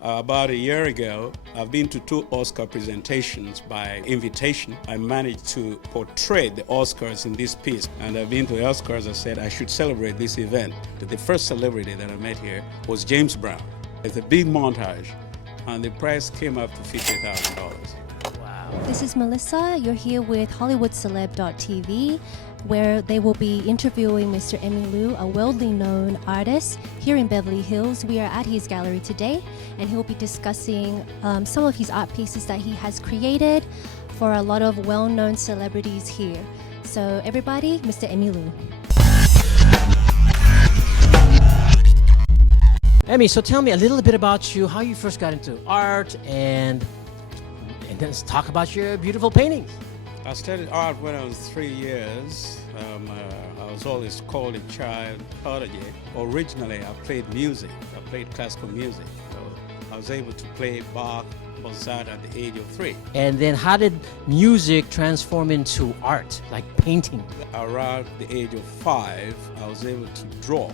About a year ago, I've been to 2 Oscar presentations by invitation. I managed to portray the Oscars in this piece, and I've been to the Oscars. I said I should celebrate this event. The first celebrity that I met here was James Brown. It's a big montage, and the price came up to $50,000. This is Melissa. You're here with hollywoodceleb.tv, where they will be interviewing Mr. Emmy Liu, a worldly known artist here in Beverly Hills. We are at his gallery today, and he'll be discussing some of his art pieces that he has created for a lot of well-known celebrities here. So everybody, Mr. Emmy Liu. Emmy, so tell me a little bit about you, how you first got into art, and then let's talk about your beautiful paintings. I studied art when I was 3 years. I was always called a child prodigy. Originally, I played music. I played classical music. So I was able to play Bach, Mozart at the age of 3. And then how did music transform into art, like painting? Around the age of 5, I was able to draw.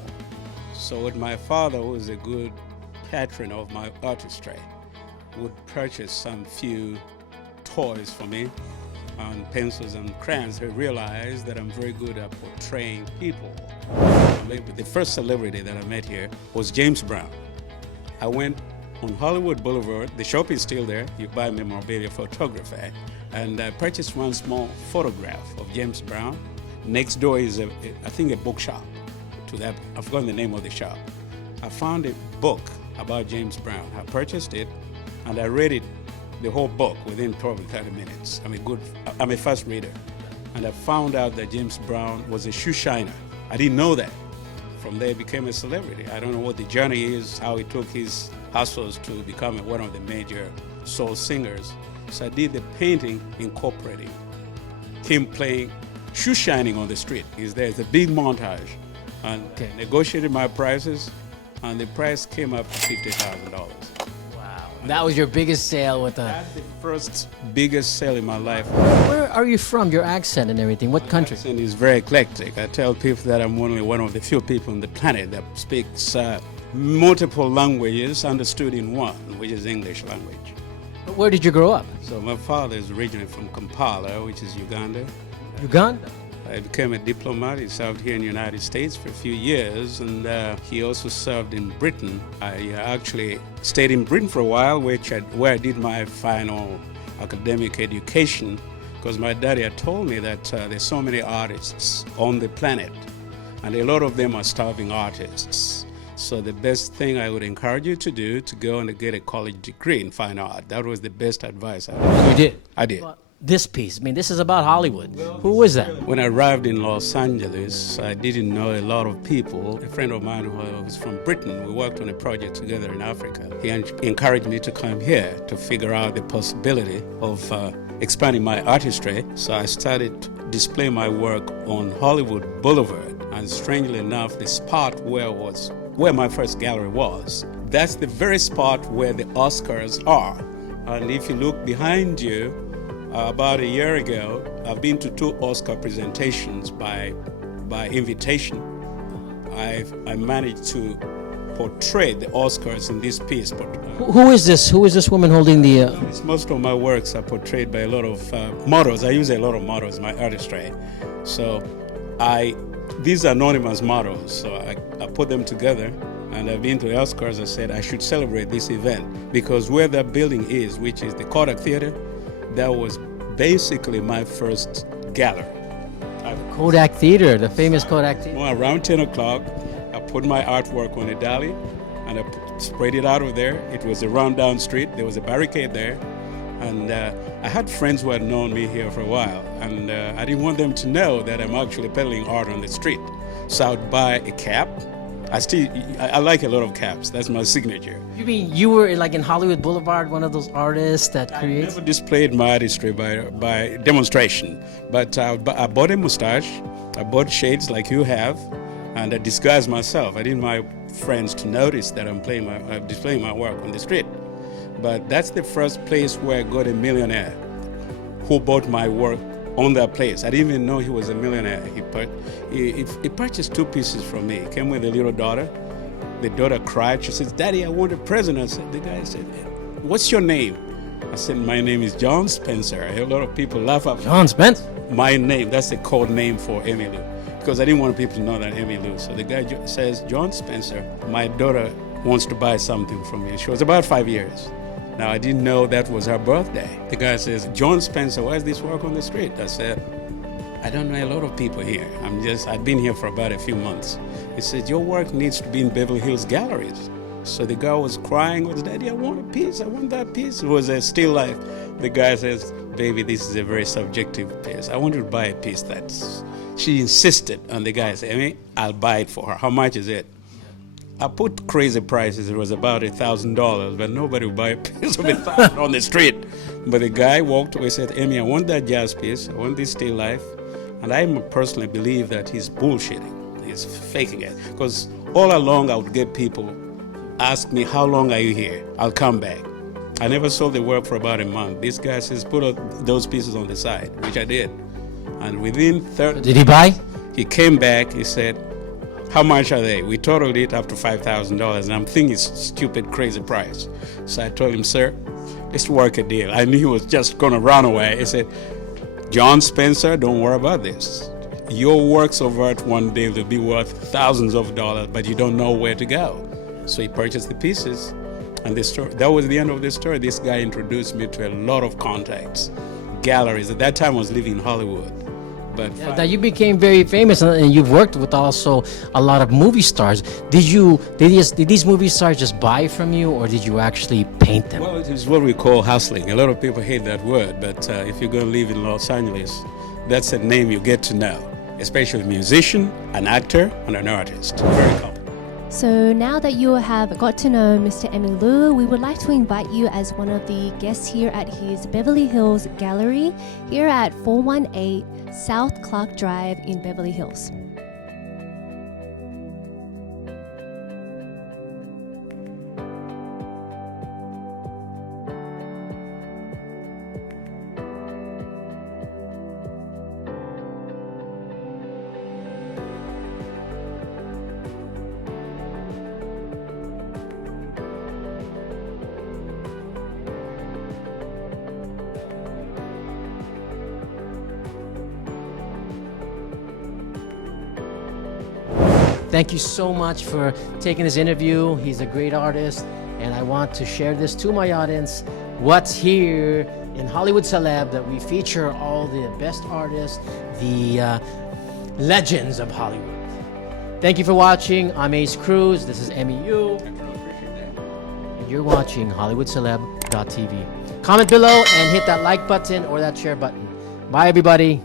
So with my father, who was a good patron of my artistry, would purchase some few toys for me and pencils and crayons. He realized that I'm very good at portraying people. The first celebrity that I met here was James Brown. I went on Hollywood Boulevard. The shop is still there. You buy memorabilia photography. And I purchased one small photograph of James Brown. Next door is, I think, a bookshop. To that, I've forgotten the name of the shop. I found a book about James Brown. I purchased it, and I read it, the whole book, within probably 30 minutes. I'm a fast reader. And I found out that James Brown was a shoe shiner. I didn't know that. From there, he became a celebrity. I don't know what the journey is, how he took his hustles to become one of the major soul singers. So I did the painting incorporating him playing shoe shining on the street. There's a big montage. And I negotiated my prices, and the price came up to $50,000. That was your biggest sale with a... That's the first biggest sale in my life. Where are you from? Your accent and everything. What country? My accent is very eclectic. I tell people that I'm only one of the few people on the planet that speaks multiple languages understood in one, which is English language. But where did you grow up? So my father is originally from Kampala, which is Uganda. Uganda? I became a diplomat. He served here in the United States for a few years, and he also served in Britain. I actually stayed in Britain for a while, where I did my final academic education, because my daddy had told me that there's so many artists on the planet, and a lot of them are starving artists. So the best thing I would encourage you to do to go and get a college degree in fine art. That was the best advice I had. You did? I did. This piece, this is about Hollywood. Who was that? When I arrived in Los Angeles, I didn't know a lot of people. A friend of mine who was from Britain, we worked on a project together in Africa. He encouraged me to come here to figure out the possibility of expanding my artistry. So I started displaying my work on Hollywood Boulevard. And strangely enough, the spot where my first gallery was, that's the very spot where the Oscars are. And if you look behind you, about a year ago, I've been to 2 Oscar presentations by invitation. I managed to portray the Oscars in this piece. Who is this? Who is this woman holding the... Most of my works are portrayed by a lot of models. I use a lot of models in my artistry. So these are anonymous models, so I put them together. And I've been to the Oscars. I said I should celebrate this event, because where that building is, which is the Kodak Theater, that was basically my first gallery. Kodak Theater, the famous Kodak Theater. Well, around 10 o'clock, I put my artwork on a dolly, and I sprayed it out of there. It was a rundown street. There was a barricade there. And I had friends who had known me here for a while, and I didn't want them to know that I'm actually peddling art on the street. So I would buy a cap. I like a lot of caps. That's my signature. You mean you were like in Hollywood Boulevard, one of those artists that creates? I never displayed my artistry by demonstration, but I bought a mustache, I bought shades like you have, and I disguised myself. I didn't want my friends to notice that I'm displaying my work on the street. But that's the first place where I got a millionaire who bought my work on that place. I didn't even know he was a millionaire. He purchased 2 pieces from me. He came with a little daughter, The daughter cried. She says, "Daddy, I want a present." The guy said, "What's your name?" I said, "My name is John Spencer." A lot of people laugh at John Spence? my name. That's the code name for Emmy Lou, because I didn't want people to know that Emmy Lou. So the guy says, "John Spencer, my daughter wants to buy something from you." She was about 5 years. Now, I didn't know that was her birthday. The guy says, "John Spencer, why is this work on the street?" I said, "I don't know a lot of people here. I've been here for about a few months." He said, "Your work needs to be in Beverly Hills galleries." So the guy was crying, was, "Daddy, I want a piece. I want that piece." It was a still life. The guy says, "Baby, this is a very subjective piece. I want you to buy a piece that's..." She insisted, and the guy said, "Emmy, I'll buy it for her. How much is it?" I put crazy prices. It was about $1,000, but nobody would buy a piece of $1,000 on the street. But the guy walked away and said, "Emmy, I want that jazz piece. I want this still life." And I personally believe that he's bullshitting. He's faking it. Because all along I would get people ask me, "How long are you here? I'll come back." I never sold the work for about a month. This guy says, "Put those pieces on the side," which I did. And within Did he buy? he came back, he said, "How much are they?" We totaled it up to $5,000, and I'm thinking it's stupid, crazy price. So I told him, "Sir, let's work a deal." I knew he was just gonna run away. He said, "John Spencer, don't worry about this. Your works of art one day will be worth thousands of dollars, but you don't know where to go." So he purchased the pieces, and that was the end of the story. This guy introduced me to a lot of contacts, galleries. At that time I was living in Hollywood. But That you became very famous, and you've worked with also a lot of movie stars. Did these movie stars just buy from you, or did you actually paint them? Well, it is what we call hustling. A lot of people hate that word, but if you're going to live in Los Angeles, that's a name you get to know, especially a musician, an actor, and an artist. Very common. So now that you have got to know Mr. Emmy Lou, we would like to invite you as one of the guests here at his Beverly Hills Gallery here at 418 South Clark Drive in Beverly Hills. Thank you so much for taking this interview. He's a great artist, and I want to share this to my audience. What's here in Hollywood Celeb, that we feature all the best artists, the legends of Hollywood. Thank you for watching. I'm Ace Cruz. This is Emmy Yu. And you're watching hollywoodceleb.tv. Comment below and hit that like button or that share button. Bye, everybody.